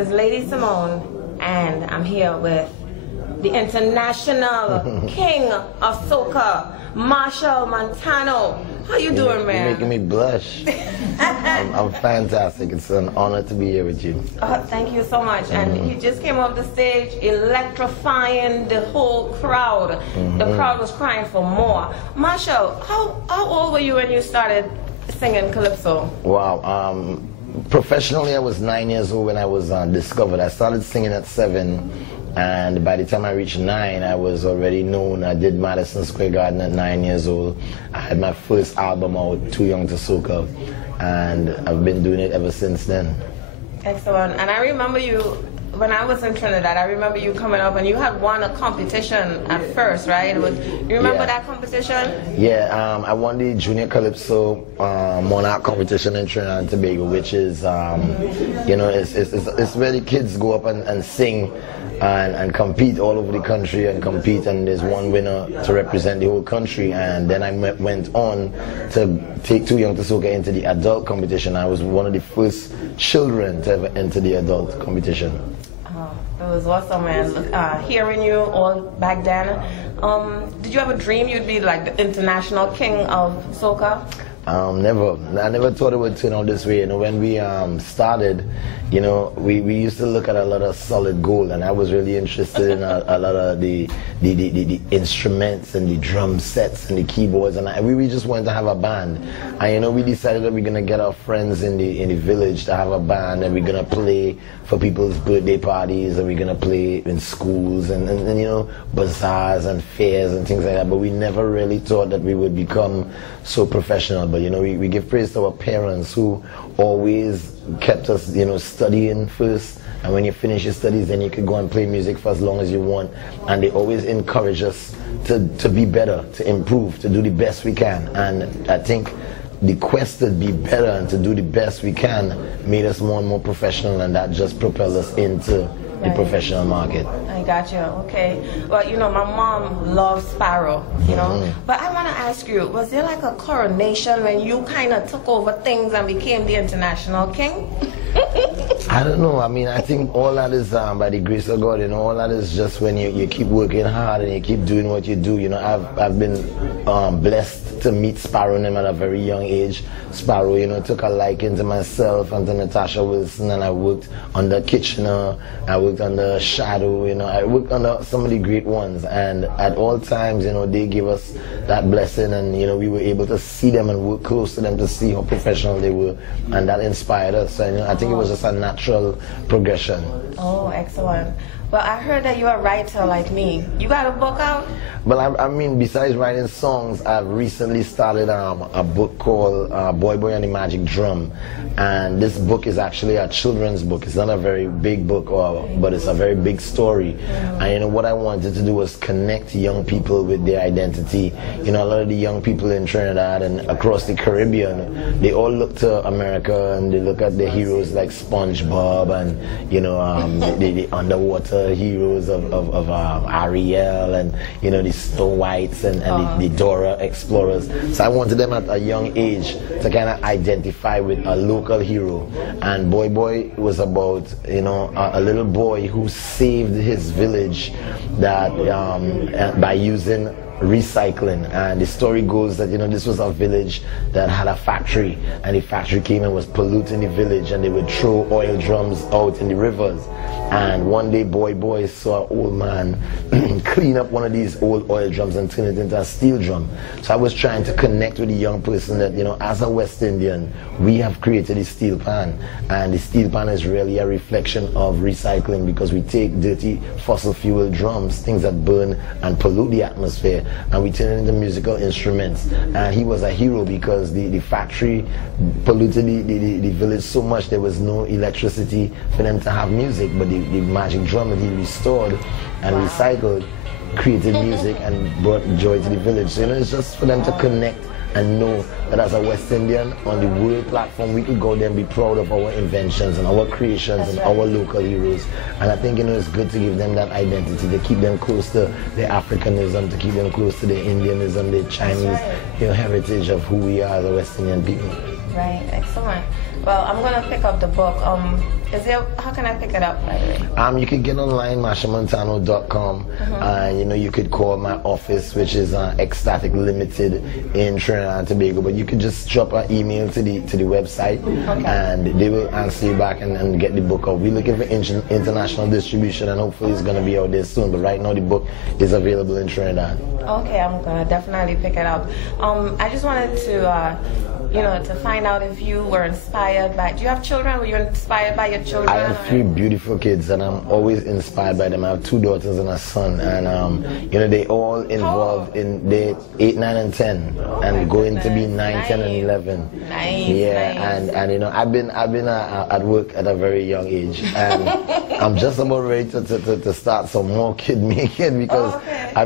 is Lady Simone, and I'm here with the international king of soca, Machel Montano. How you doing, man? You're making me blush. I'm fantastic. It's an honor to be here with you. Thank you so much. And you just came off the stage electrifying the whole crowd. The crowd was crying for more. Machel, how old were you when you started singing calypso? Wow. Professionally, I was 9 years old when I was discovered. I started singing at 7, and by the time I reached 9, I was already known. I did Madison Square Garden at 9 years old. I had my first album out, Too Young to Soca, and I've been doing it ever since then. Excellent. And I remember you, when I was in Trinidad, I remember you coming up and you had won a competition at first, right? You remember that competition? Yeah, I won the Junior Calypso Monarch competition in Trinidad and Tobago, which is, you know, it's where the kids go up and sing and compete all over the country and there's one winner to represent the whole country. And then I went on to take Too Young to Soca into the adult competition. I was one of the first children to ever enter the adult competition. It was awesome, man. Hearing you all back then. Did you have a dream you'd be like the international king of soca? Never. I never thought it would turn out this way. You know, when we started, you know, we used to look at a lot of solid gold, and I was really interested in a lot of the instruments and the drum sets and the keyboards, and we just wanted to have a band. And you know, we decided that we're gonna get our friends in the village to have a band, and we're gonna play for people's birthday parties, and we're gonna play in schools and you know, bazaars and fairs and things like that. But we never really thought that we would become so professional. But you know, we give praise to our parents who always kept us, you know, studying first, and when you finish your studies, then you could go and play music for as long as you want. And they always encourage us to be better, to improve, to do the best we can. And I think the quest to be better and to do the best we can made us more and more professional, and that just propelled us into the professional market. I got you. Okay. Well, you know, my mom loves Sparrow, you know. But I want to ask you, was there like a coronation when you kind of took over things and became the international king? I don't know. I mean, I think all that is by the grace of God. You know, all that is just when you keep working hard and you keep doing what you do. You know, I've been blessed to meet Sparrow and him at a very young age. Sparrow, you know, took a liking to myself and to Natasha Wilson, and I worked under Kitchener. I worked under Shadow. You know, I worked under some of the great ones, and at all times, you know, they gave us that blessing, and you know, we were able to see them and work close to them to see how professional they were, and that inspired us. So, you know, I think it was just a natural progression. Oh, excellent. Well, I heard that you're a writer like me. You got a book out? Well, I mean, besides writing songs, I've recently started a book called Boy Boy and the Magic Drum. And this book is actually a children's book. It's not a very big book, but it's a very big story. And you know, what I wanted to do was connect young people with their identity. You know, a lot of the young people in Trinidad and across the Caribbean, they all look to America and they look at the heroes like SpongeBob and, you know, the underwater heroes of Ariel and, you know, the Snow Whites and the Dora Explorers. So I wanted them at a young age to kind of identify with a local hero. And Boy Boy was about, you know, a little boy who saved his village that by using recycling. And the story goes that, you know, this was a village that had a factory, and the factory came and was polluting the village, and they would throw oil drums out in the rivers. And one day Boy saw an old man clean up one of these old oil drums and turn it into a steel drum. So I was trying to connect with the young person that, you know, as a West Indian, we have created a steel pan, and the steel pan is really a reflection of recycling, because we take dirty fossil fuel drums, things that burn and pollute the atmosphere, and we turn it into musical instruments. And he was a hero because the factory polluted the village so much there was no electricity for them to have music, but the magic drum that he restored and recycled created music and brought joy to the village. So, you know, it's just for them to connect and know that as a West Indian on the world platform, we could go there and be proud of our inventions and our creations and our local heroes. And I think, you know, it's good to give them that identity, to keep them close to their Africanism, to keep them close to their Indianism, their Chinese, you know, heritage of who we are as a West Indian people. Right, excellent. Well, I'm gonna pick up the book. How can I pick it up, by the way? You could get online, machelmontano.com, and you could call my office, which is Ecstatic Limited in Trinidad and Tobago. But you could just drop an email to the website, and they will answer you back and get the book out. We're looking for international distribution, and hopefully it's gonna be out there soon. But right now the book is available in Trinidad. Okay, I'm gonna definitely pick it up. I just wanted to, to find out if you were inspired by. Do you have children? Were you inspired by your children? I have 3 beautiful kids, and I'm always inspired by them. I have 2 daughters and a son, and they all involved in the 8, 9, and 10, and going to be 9, 10, and 11. Nice. Yeah, nice. and I've been at work at a very young age, and I'm just about ready to start some more kid making because I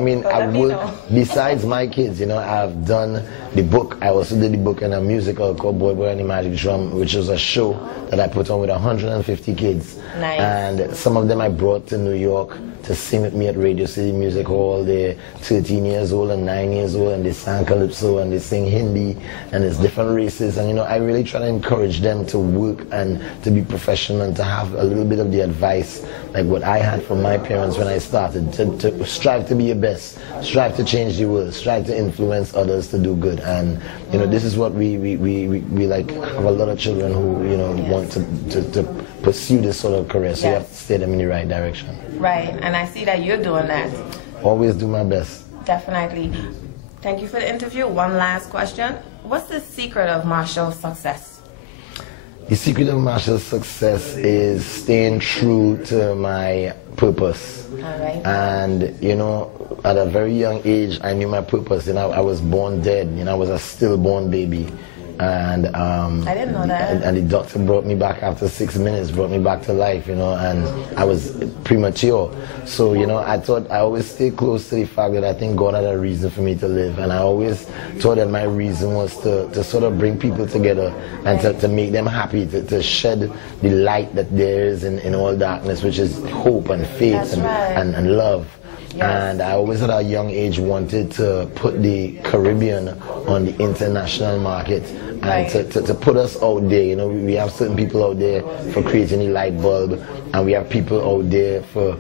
work besides my kids. I've done the book. I also did the book and a musical called Boy and the Magic Drum, which was a show that I put on with 150 kids. Nice. And some of them I brought to New York to sing with me at Radio City Music Hall. They're 13 years old and 9 years old, and they sing calypso and they sing Hindi, and it's different races. And I really try to encourage them to work and to be professional and to have a little bit of the advice like what I had from my parents when I started, to strive to be your best, strive to change the world, strive to influence others to do good. And this is what we like have a lot of children who want to pursue this sort of career, so you have to steer them in the right direction. Right, and I see that you're doing that. Always do my best. Definitely. Thank you for the interview. One last question. What's the secret of Machel's success? The secret of Machel's success is staying true to my purpose. All right. And at a very young age, I knew my purpose. I was born dead. I was a stillborn baby. And I didn't know that. And the doctor brought me back after 6 minutes, brought me back to life, and I was premature. So, I always stay close to the fact that I think God had a reason for me to live. And I always thought that my reason was to sort of bring people together and to make them happy, to shed the light that there is in all darkness, which is hope and faith and love. Yes. And I always at a young age wanted to put the Caribbean on the international market and to put us out there. We have certain people out there for creating the light bulb, and we have people out there for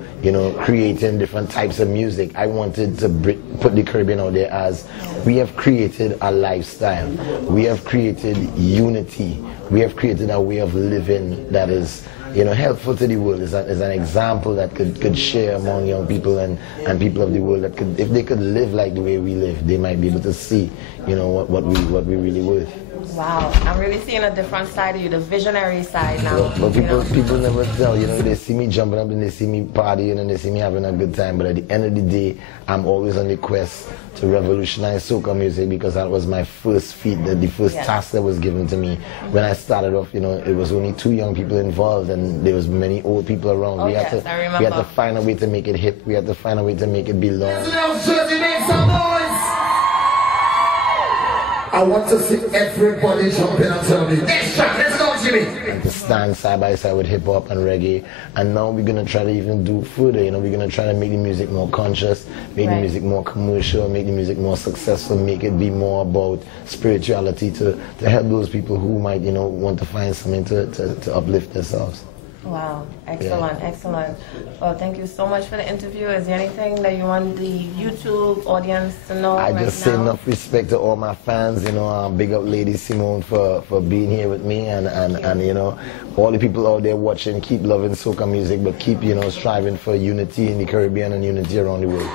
creating different types of music. I wanted to put the Caribbean out there as we have created a lifestyle, we have created unity, we have created a way of living that is helpful to the world, is an example that could share among young people and people of the world, that could, if they could live like the way we live, they might be able to see what we really worth. Wow, I'm really seeing a different side of you, the visionary side now. But people never tell, they see me jumping up and they see me partying and they see me having a good time, but at the end of the day, I'm always on the quest to revolutionize soca music, because that was my first feat, the first task that was given to me. When I started off, it was only 2 young people involved and there was many old people around. Oh, we had to find a way to make it hip, we had to find a way to make it belong. I want to see everybody jumping and tell me, next track, let's go, Jimmy. And to stand side by side with hip hop and reggae. And now we're going to try to even do further. We're going to try to make the music more conscious, make the music more commercial, make the music more successful, make it be more about spirituality to help those people who might, want to find something to uplift themselves. Wow, excellent, excellent. Well, thank you so much for the interview. Is there anything that you want the YouTube audience to know? I just say enough respect to all my fans, big up Lady Simone for being here with me, and all the people out there watching, keep loving soca music, but keep, striving for unity in the Caribbean and unity around the world.